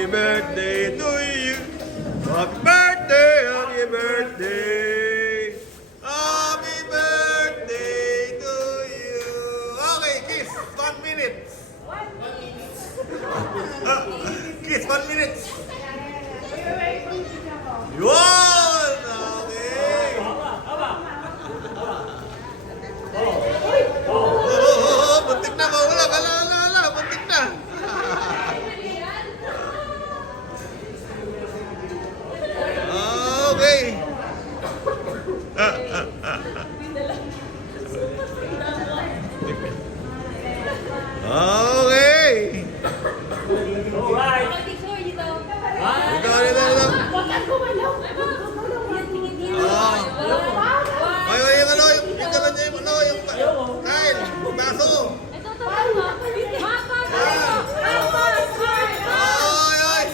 Happy birthday to you. Happy birthday, happy birthday. Happy birthday to you. Okay, kiss. 1 minute. Kiss, 1 minute. Yun! Okay. Buntik na, mawala. Ala, buntik na. Okay. Okay. Alright. Dito. Ay, yung ano, yung gano'n niya, yung Kyle, baso. Ay.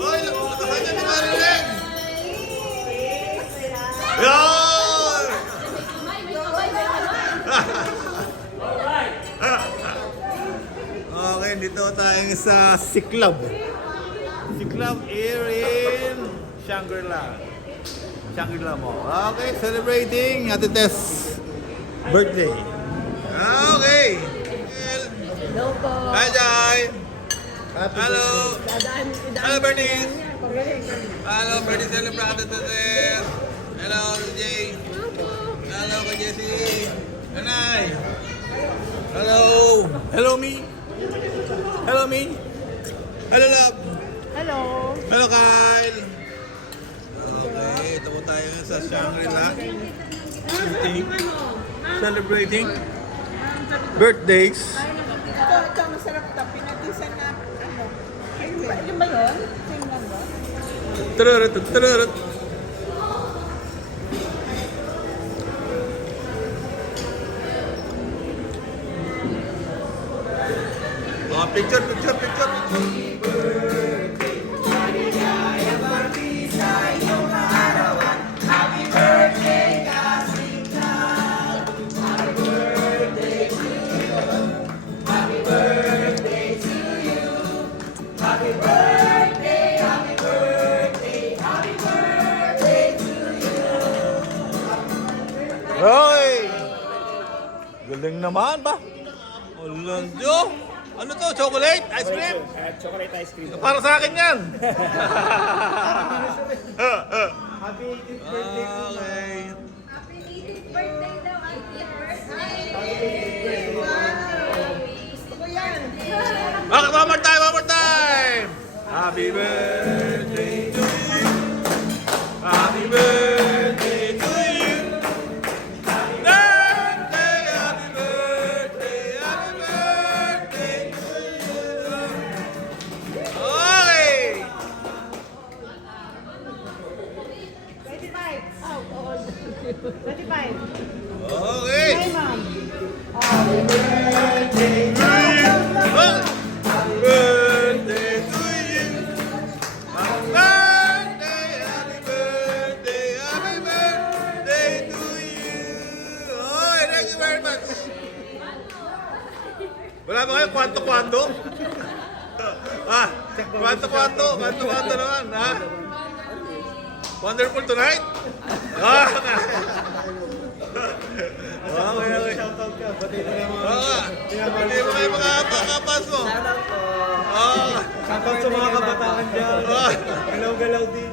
Ay, lakasan niya ni Marilyn. Yan! Alright. Okay, dito tayo sa Siklab. Siklab here in Shangri-La mo. Okay, celebrating Ate Tess' birthday. Okay. Hello po. Hi, Jai. Hello. Hello, Bernice. Hello, Bernice. Celebrate Ate Tess. Hello, Jay. Hello, kay Jessie. Nanay. Hello. Hello, me. Hello, me. Hello, love. Hello. Hello, Kyle. Okay, ito po tayo sa Shangri-La. Celebrating birthdays. Ito, masarap ito. Pinatisan na, ano. Yung ba yun? Yung ba? Tururut. Oh, picture. Hoy! Galing naman ba? Ulan Diyo! Ano to? Chocolate? Ice cream? Chocolate ice cream. Para sa akin yan! Happy 18th birthday. Okay. Okay, one more time! Happy birthday to you! Happy birthday to you! Happy birthday to you! Okay! 25. Oh, 25. Okay! Hi, ma'am. Happy birthday to you! Happy birthday to you! Happy birthday to you! Okay, thank you very much! Wala ba kayo kwanto-kwanto? Ah, kwanto-kwanto naman, ha? Wonderful tonight? Ah! Okay. Shoutout ka. Pati mo naman. Hindi mo kayo makakapas mo. Shoutout sa mga kabataan dyan. Galaw-galaw din.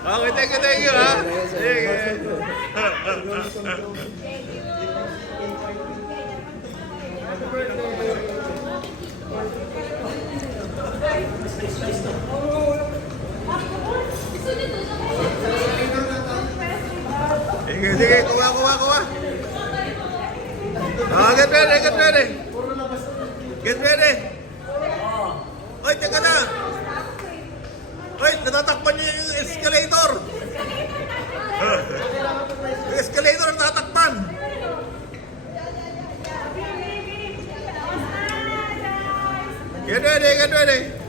Okay, thank you, ha? Sige. Sige, kuha. Get ready. Get ready. Hoy, teka na. Hoy, natatakpan niyo yung escalator. Yung escalator natatakpan. Get ready.